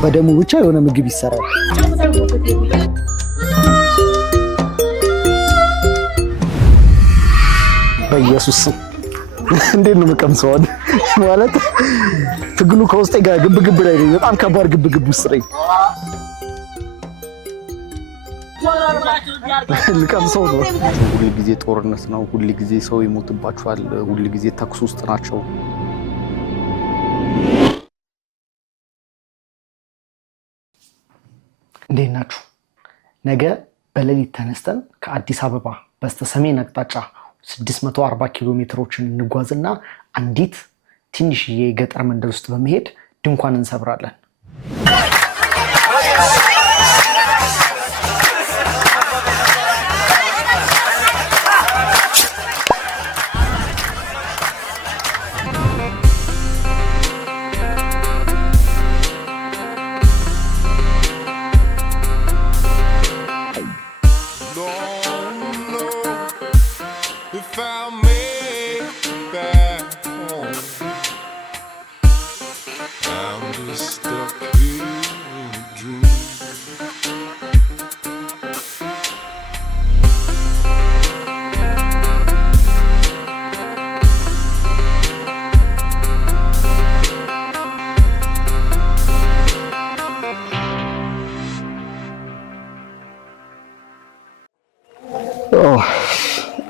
በደሙ ብቻ የሆነ ምግብ ይሰራል። በኢየሱስ እንዴት ነው መቀምሰው ማለት ትግሉ ከውስጤ ጋር ግብግብ ላይ ነው። በጣም ከባድ ግብግብ ውስጥ ነኝ። ልቀምሰው ነው። ሁሉ ጊዜ ጦርነት ነው። ሁሉ ጊዜ ሰው ይሞትባቸዋል። ሁሉ ጊዜ ተኩስ ውስጥ ናቸው። እንዴት ናችሁ? ነገ በሌሊት ተነስተን ከአዲስ አበባ በስተሰሜን አቅጣጫ 640 ኪሎ ሜትሮችን እንጓዝና አንዲት ትንሽዬ የገጠር መንደር ውስጥ በመሄድ ድንኳን እንሰብራለን።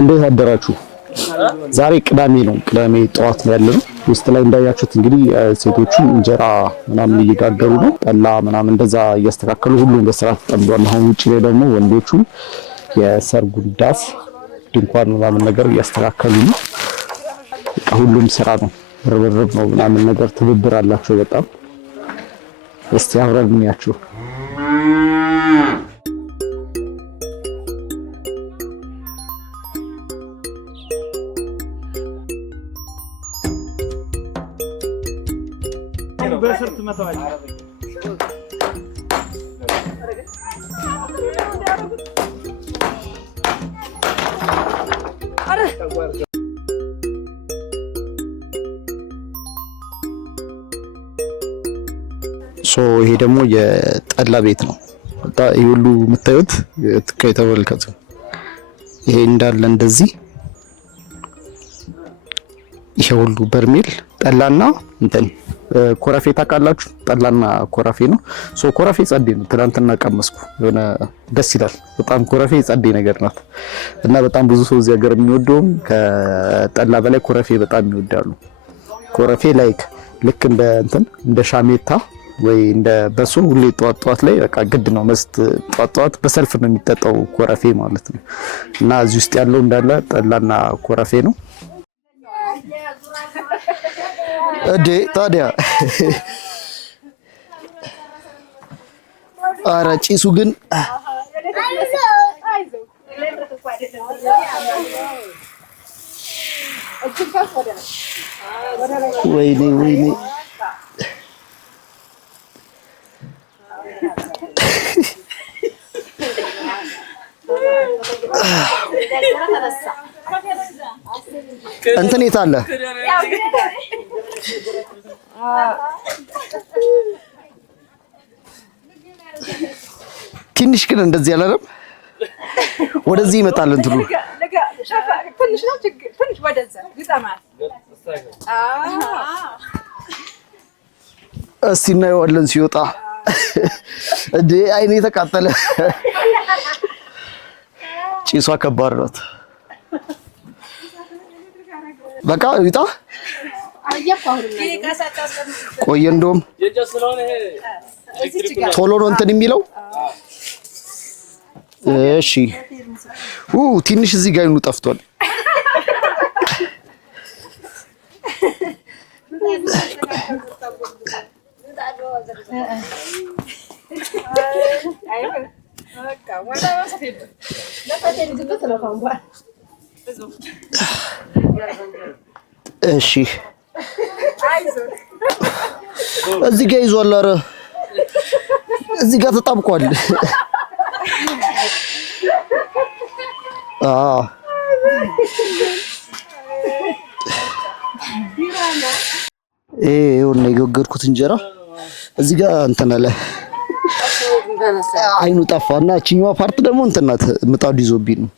እንዴት አደራችሁ? ዛሬ ቅዳሜ ነው። ቅዳሜ ጠዋት ነው ያለነው። ውስጥ ላይ እንዳያችሁት እንግዲህ ሴቶቹ እንጀራ ምናምን እየጋገሩ ነው። ጠላ ምናምን እንደዛ እያስተካከሉ ሁሉም በስራ ተጠምዷል። አሁን ውጪ ላይ ደግሞ ወንዶቹ የሰርጉን ዳስ ድንኳን ምናምን ነገር እያስተካከሉ ነው። ሁሉም ስራ ነው፣ ርብርብ ነው ምናምን ነገር ትብብር አላቸው በጣም። እስቲ አብረን እንያቸው። በሰርት መተዋል ይሄ ደግሞ የጠላ ቤት ነው። ይሄ ሁሉ የምታዩት ተመልከቱ። ይሄ እንዳለ እንደዚህ ይሄ ሁሉ በርሜል ጠላና እንትን ኮረፌ ታውቃላችሁ? ጠላና ኮረፌ ነው። ኮረፌ ጸዴ ነው። ትናንትና ቀመስኩ። የሆነ ደስ ይላል በጣም። ኮረፌ ጸዴ ነገር ናት እና በጣም ብዙ ሰው እዚህ ሀገር የሚወደውም ከጠላ በላይ ኮረፌ በጣም ይወዳሉ። ኮረፌ ላይክ ልክ እንደ እንትን እንደ ሻሜታ ወይ እንደ በሶ ሁሌ ጧት ላይ በቃ ግድ ነው መስት ጧት በሰልፍ ነው የሚጠጣው ኮረፌ ማለት ነው። እና እዚህ ውስጥ ያለው እንዳለ ጠላና ኮረፌ ነው። እዴ ታዲያ ኧረ ጭሱ ግን ወይኔ እንትን የት አለ? ትንሽ ግን እንደዚህ ያላለም ወደዚህ ይመጣል እንትሉ ትንሽ ነው ችግር ትንሽ ወደዛ ይጣማል። እስቲ እናየዋለን ሲወጣ። እንዴ አይኔ ተቃጠለ። ጭሷ ከባድ ናት። በቃ ይጣ ቆየ እንደውም ቶሎ ነው እንትን የሚለው። እሺ ትንሽ እዚህ ጋር ይኑ ጠፍቷል። እሺ እዚህ ጋር ይዟል። ኧረ እዚህ ጋር ተጣብቋል። ይኸውና የጋገርኩት እንጀራ እዚህ ጋር እንትን አለ አይኑ ጠፋና እቺኛዋ ፓርት ደግሞ እንትን ናት ምጣዱ ይዞብኝ ነው።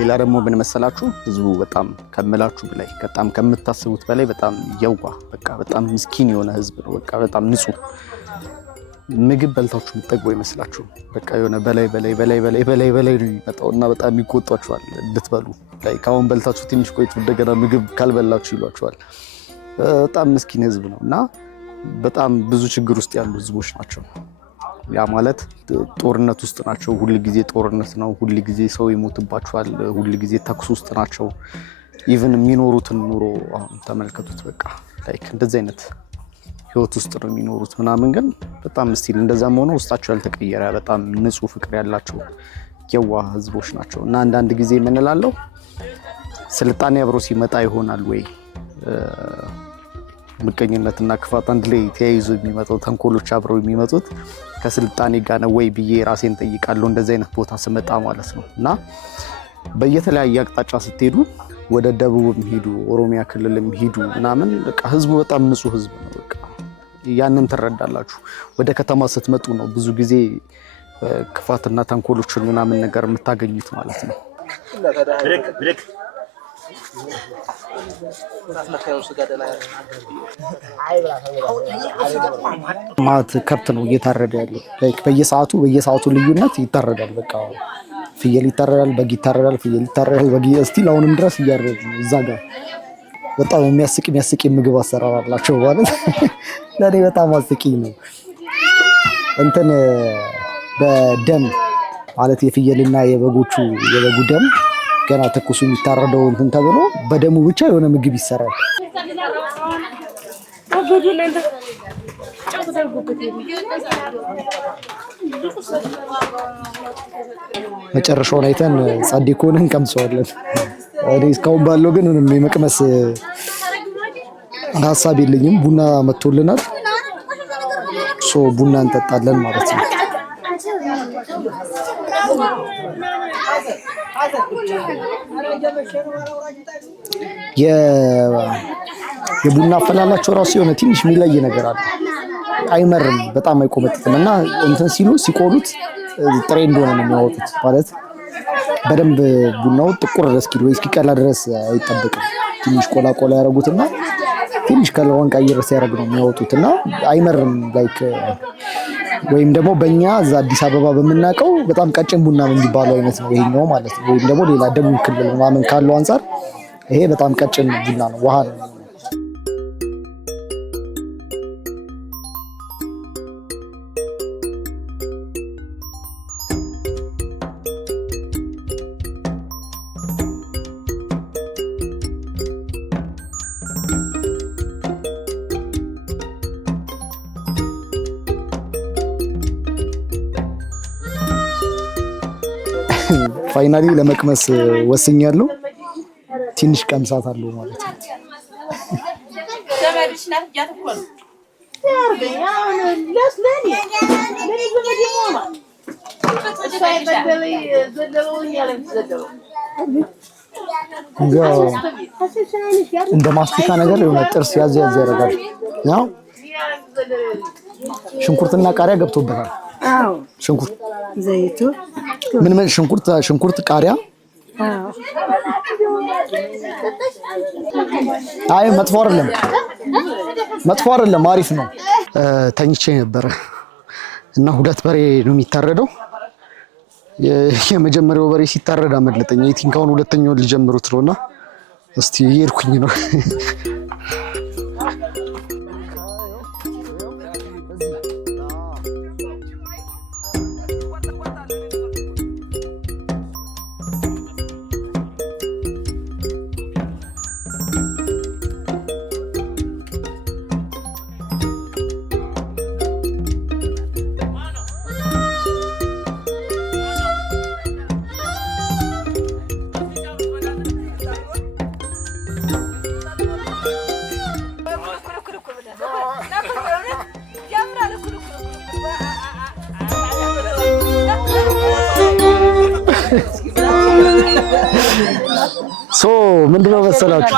ሌላ ደግሞ ምን መሰላችሁ ህዝቡ በጣም ከመላችሁ በላይ በጣም ከምታስቡት በላይ በጣም የዋ በቃ በጣም ምስኪን የሆነ ህዝብ ነው። በቃ በጣም ንጹህ ምግብ በልታችሁ የምትጠግቡ ይመስላችሁ በቃ የሆነ በላይ ነው የሚመጣውና በጣም ይቆጣችኋል እንድትበሉ ላይ ካሁን በልታችሁ ትንሽ ቆይቱ እንደገና ምግብ ካልበላችሁ ይሏችኋል። በጣም ምስኪን ህዝብ ነውና በጣም ብዙ ችግር ውስጥ ያሉ ህዝቦች ናቸው። ያ ማለት ጦርነት ውስጥ ናቸው። ሁሉ ጊዜ ጦርነት ነው። ሁሉ ጊዜ ሰው ይሞትባቸዋል። ሁሉ ጊዜ ተኩስ ውስጥ ናቸው። ኢቭን የሚኖሩትን ኑሮ አሁን ተመልከቱት። በቃ ላይክ እንደዚህ አይነት ህይወት ውስጥ ነው የሚኖሩት ምናምን ግን በጣም ስቲል እንደዛም ሆኖ ውስጣቸው ያልተቀየረ በጣም ንጹህ ፍቅር ያላቸው የዋህ ህዝቦች ናቸው። እና አንዳንድ ጊዜ ምን እላለሁ ስልጣኔ አብሮ ሲመጣ ይሆናል ወይ ምቀኝነትና ክፋት አንድ ላይ ተያይዞ የሚመጣው ተንኮሎች አብረው የሚመጡት ከስልጣኔ ጋር ነው ወይ ብዬ ራሴን ጠይቃለሁ እንደዚህ አይነት ቦታ ስመጣ ማለት ነው። እና በየተለያየ አቅጣጫ ስትሄዱ ወደ ደቡብም ሄዱ ኦሮሚያ ክልልም ሄዱ ምናምን በቃ ህዝቡ በጣም ንጹህ ህዝብ ነው። በቃ ያንን ትረዳላችሁ። ወደ ከተማ ስትመጡ ነው ብዙ ጊዜ ክፋትና ተንኮሎችን ምናምን ነገር የምታገኙት ማለት ነው። ማት ከብት ነው እየታረደ ያለው በየሰዓቱ ልዩነት ይታረዳል። በቃ ፍየል ይታረዳል፣ በግ ይታረዳል፣ ፍየል ይታረዳል፣ በግ እስቲል አሁንም ድረስ እያረዱ እዛ ጋር በጣም የሚያስቅ ምግብ አሰራር አላቸው ማለት ለኔ በጣም አስቂኝ ነው። እንትን በደም ማለት የፍየልና የበጉ ደም ገና ተኩሱ የሚታረደው እንትን ተብሎ በደሙ ብቻ የሆነ ምግብ ይሰራል። መጨረሻውን አይተን ጸዴ ከሆነ እንቀምሰዋለን። እኔ እስካሁን ባለው ግን ምንም የመቅመስ ሀሳብ የለኝም። ቡና መጥቶልናል። ቡና እንጠጣለን ማለት ነው። የቡና አፈላላቸው ራሱ የሆነ ትንሽ የሚለይ ነገር አለ። አይመርም፣ በጣም አይቆመጥጥም እና እንትን ሲቆሉት ጥሬ እንደሆነ ነው የሚያወጡት። ማለት በደንብ ቡናው ጥቁር እስኪል ወይ እስኪቀላ ድረስ አይጠበቅም። ትንሽ ቆላ ያደርጉትና ትንሽ ከለሩን ቀይር ሲያደርግ ነው የሚያወጡትና አይመርም። ላይክ ወይም ደግሞ በእኛ እዛ አዲስ አበባ በምናውቀው በጣም ቀጭን ቡና የሚባለው አይነት ነው ይሄኛው ማለት ነው። ወይም ደግሞ ሌላ ደቡብ ክልል ምናምን ካለው አንፃር ይሄ በጣም ቀጭን ቡና ነው፣ ውሃ ነው። ፋይናሊ ለመቅመስ ወስኛለሁ። ትንሽ ቀምሳት አለው ማለት ነው። እንደ ማስቲካ ነገር የሆነ ጥርስ ያዝ ያደርጋል። ያው ሽንኩርትና ቃሪያ ገብቶበታል። አዎ ሽንኩርት፣ ዘይቱ ምን ሽንኩርት፣ ቃሪያ። አይ መጥፎ አይደለም፣ አሪፍ ነው። ተኝቼ ነበረ እና 2 በሬ ነው የሚታረደው። የመጀመሪያው በሬ ሲታረድ አመለጠኝ። የቲንካውን ሁለተኛውን ሊጀምሩት ነውና እስቲ እየሄድኩኝ ነው። ሶ ምንድነው መሰላችሁ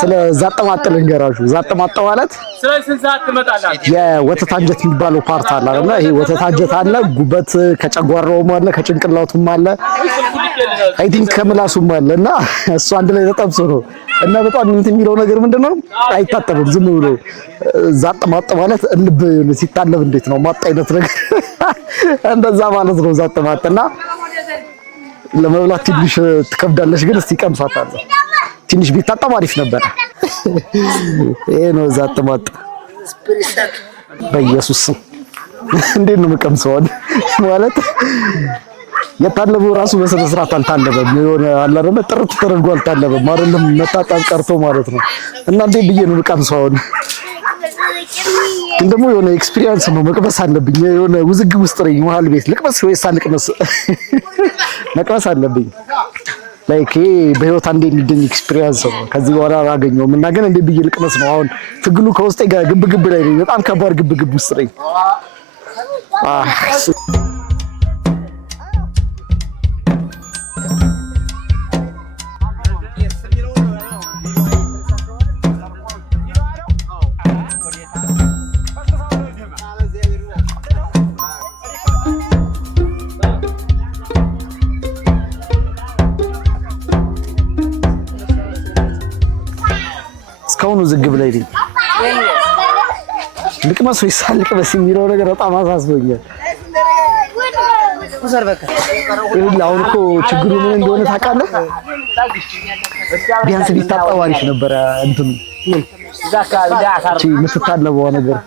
ስለ ዛጠማጥ ልንገራችሁ። ዛጠማጥ ማለት የወተት አንጀት የሚባለው ፓርት አለ አይደል? ይሄ ወተት አንጀት አለ፣ ጉበት ከጨጓራውም አለ፣ ከጭንቅላቱም አለ፣ አይ ቲንክ ከምላሱም አለ እና እሱ አንድ ላይ ተጠብሶ ነው እና በጣም እንትን የሚለው ነገር ምንድነው አይታጠብም፣ ዝም ብሎ ዛጠማጥ ማለት ልብ ሲታለብ እንዴት ነው ማጥ አይነት ነገር እንደዛ ማለት ነው ዛጠማጥ እና ለመብላት ትንሽ ትከብዳለች፣ ግን እስቲ ቀምሳታለሁ። ትንሽ ቢታጠብ አሪፍ ነበር። ይሄ ነው ዛጠማጥ። በኢየሱስ ስም እንዴት ነው የምቀምሰው ማለት የታለበው ራሱ በስነ ስርዓት አልታለበም። የሆነ አለ አይደል ጥርት ተደርጎ አልታለበም አይደለም መታጠብ ቀርቶ ማለት ነው። እና እንዴት ብዬ ነው የምቀምሰው? ግን ደግሞ የሆነ ኤክስፒሪየንስ ነው መቅመስ አለብኝ። የሆነ ውዝግብ ውስጥ ነኝ። መሀል ቤት ልቅመስ ወይስ አልቅመስ? መቅመስ አለብኝ። ላይክ በህይወት አንዴ የሚገኝ ኤክስፒሪየንስ ነው። ከዚህ በኋላ አላገኘውም እና ግን እንዴት ብዬ ልቅመስ ነው? አሁን ትግሉ ከውስጤ ጋር ግብግብ ላይ ነኝ። በጣም ከባድ ግብግብ ውስጥ ነኝ። እስካሁን ዝግብ ላይ ነኝ። ልቅመስ ወይስ አልቅመስ የሚለው ነገር በጣም አሳስቦኛል። ይኸውልህ አሁን እኮ ችግሩ ምን እንደሆነ ታውቃለህ? ቢያንስ ቢታጠብ አሪፍ ነበረ። እንትኑ የምትታለበው ነገር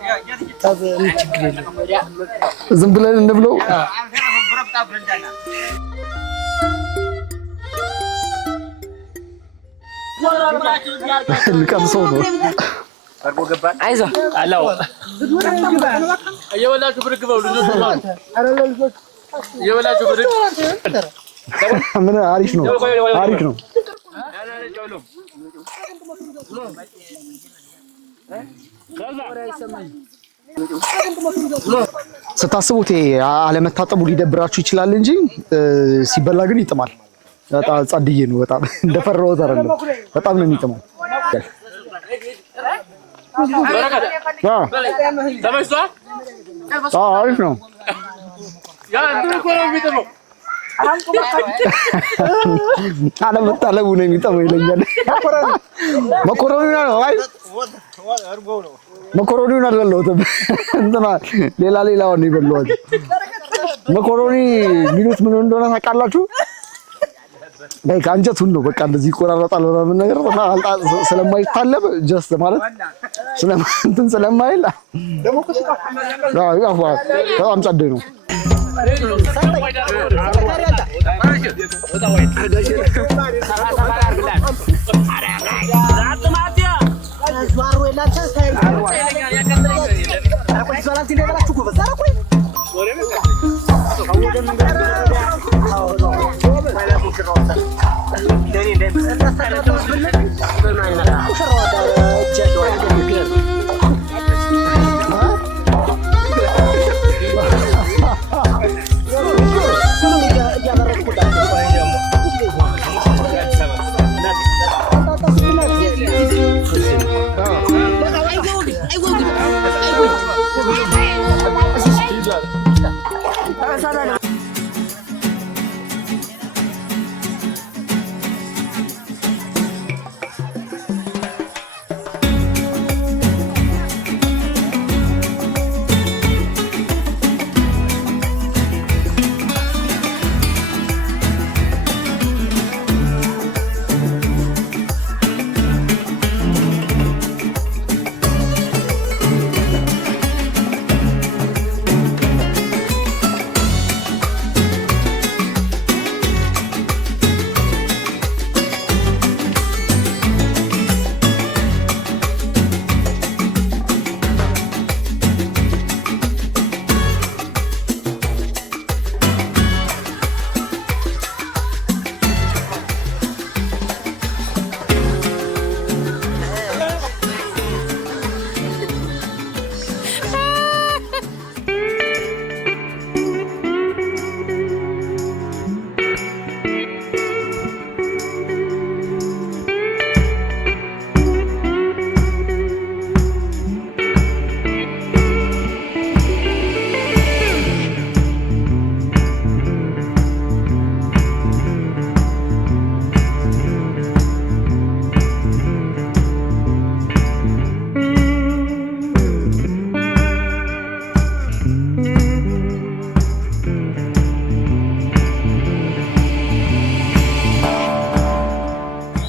ዝም ብለን እንብለው። ልቀምሰው ነው። አይዞህ አላው እየበላችሁ ብርግ በሉ ልጆች እየበላችሁ ብርግ ምን አሪፍ ነው፣ አሪፍ ነው። ስታስቡት አለመታጠቡ ሊደብራችሁ ይችላል እንጂ ሲበላ ግን ይጥማል። በጣም ጻድዬ ነው። በጣም እንደፈራሁት አይደለም። በጣም ነው የሚጥመው። አሪፍ ነው። አለመታለቡ ነው የሚጥመው ይለኛል። መኮረኒውን ነው አይ መኮረኒውን አልበላሁትም። እንትና ሌላውን ነው የበላሁት። መኮረኒ ሚሉት ምን እንደሆነ ታውቃላችሁ? ላይክ አንጀቱን ነው በቃ እንደዚህ ይቆራረጣል ምናምን ነገር ስለማይታለብ ጀስት ማለት እንትን ስለማይል በጣም ጸዴ ነው።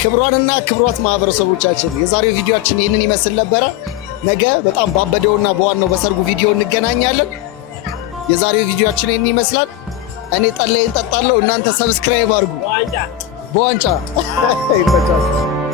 ክብሯንና ክብሯት ማህበረሰቦቻችን የዛሬው ቪዲዮአችን ይህንን ይመስል ነበረ። ነገ በጣም ባበደውና በዋናው በሰርጉ ቪዲዮ እንገናኛለን። የዛሬው ቪዲዮአችን ይህንን ይመስላል። እኔ ጠላዬን ጠጣለሁ፣ እናንተ ሰብስክራይብ አድርጉ። በዋንጫ ይመቻችሁ።